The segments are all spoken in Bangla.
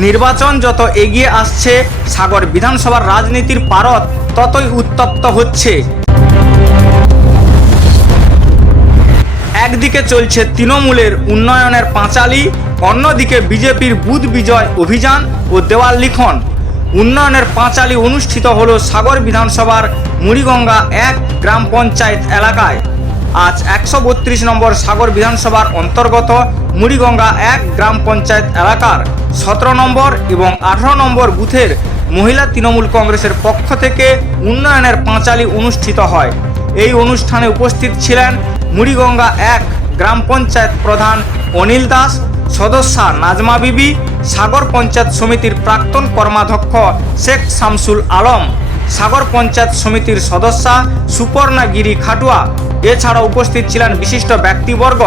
নির্বাচন যত এগিয়ে আসছে, সাগর বিধানসভার রাজনীতির পারদ ততই উত্তপ্ত হচ্ছে। একদিকে চলছে তৃণমূলের উন্নয়নের পাঁচালী, অন্যদিকে বিজেপির বুথ বিজয় অভিযান ও দেওয়াল লিখন। উন্নয়নের পাঁচালী অনুষ্ঠিত হলো সাগর বিধানসভার মুড়িগঙ্গা 1 গ্রাম পঞ্চায়েত এলাকায়। আজ 132 নম্বর সাগর বিধানসভার অন্তর্গত মুড়িগঙ্গা 1 গ্রাম পঞ্চায়েত এলাকার 17 নম্বর এবং 18 নম্বর বুথের মহিলা তৃণমূল কংগ্রেসের পক্ষ থেকে উন্নয়নের পাঁচালী অনুষ্ঠিত হয়। এই অনুষ্ঠানে উপস্থিত ছিলেন মুড়িগঙ্গা 1 গ্রাম পঞ্চায়েত প্রধান অনিল দাস, সদস্যা নাজমা বিবি, সাগর পঞ্চায়েত সমিতির প্রাক্তন কর্মাধ্যক্ষ শেখ শামসুল আলম, সাগর পঞ্চায়েত সমিতির সদস্যা সুপর্ণা গিরি খাটুয়া। এছাড়া উপস্থিত ছিলেন বিশিষ্ট ব্যক্তিবর্গ।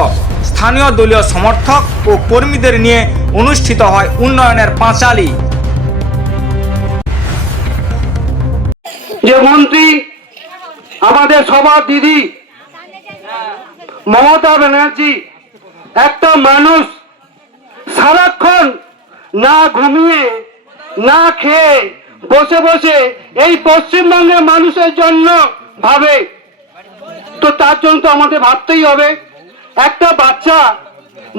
স্থানীয় দলীয় সমর্থক ও কর্মীদের নিয়ে অনুষ্ঠিত হয় উন্নয়নের পাঁচালী। যে মন্ত্রী আমাদের সবার দিদি মমতা ব্যানার্জি, একটা মানুষ সারাক্ষণ না ঘুমিয়ে না খেয়ে বসে বসে এই পশ্চিমবঙ্গের মানুষের জন্য ভাবে, তো তার জন্য তো আমাদের ভাবতেই হবে। একটা বাচ্চা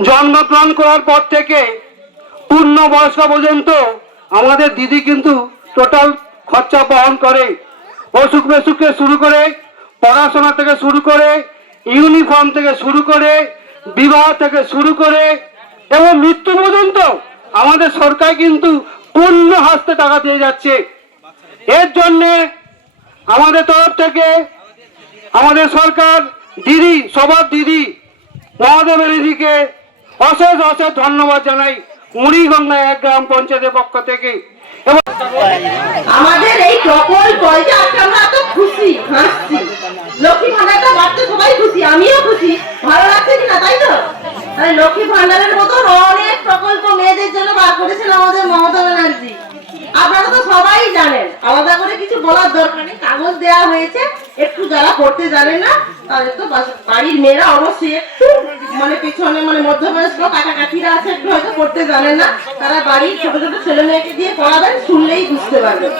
জন্মগ্রহণ করার পর থেকে পূর্ণ বয়স্ক পর্যন্ত আমাদের দিদি কিন্তু টোটাল খরচা বহন করে। অসুখ বিসুখ থেকে শুরু করে, পড়াশোনা থেকে শুরু করে, ইউনিফর্ম থেকে শুরু করে, বিবাহ থেকে শুরু করে এবং মৃত্যু পর্যন্ত আমাদের সরকার কিন্তু পূর্ণ হস্তে টাকা দিয়ে যাচ্ছে। এর জন্যে আমাদের তরফ থেকে আমাদের সরকার দিদি, সবার দিদি মমতা ব্যানার্জিকে অশেষ অশেষ ধন্যবাদ জানাই মুড়িগঙ্গা 1 গ্রাম পঞ্চায়েতের পক্ষ থেকে। এবং আমাদের এই প্রকল্প আমরা এত খুশি, হাসছি, লক্ষ্মী ভান্ডারটা বাড়তে সবাই খুশি, আমিও খুশি। ভালো লাগছে কিনা, তাই তো? লক্ষ্মী ভান্ডারের মতন অনেক প্রকল্প মেয়েদের জন্য বার করেছেন আমাদের মমতা ব্যানার্জি। আপনারা তো সবাই জানেন, আলাদা করে কিছু বলার দরকার নেই। কাগজ দেওয়া হয়েছে, একটু যারা পড়তে জানেন না তাদের তো বাড়ির মেয়েরা অবশ্যই একটু পেছনে মধ্যবয়স্ক কাকাকাকিরা আছে, একটু হয়তো পড়তে জানেন না, তারা বাড়ির ছোট ছোট ছেলে মেয়েকে দিয়ে পড়াবেন, শুনলেই বুঝতে পারবেন।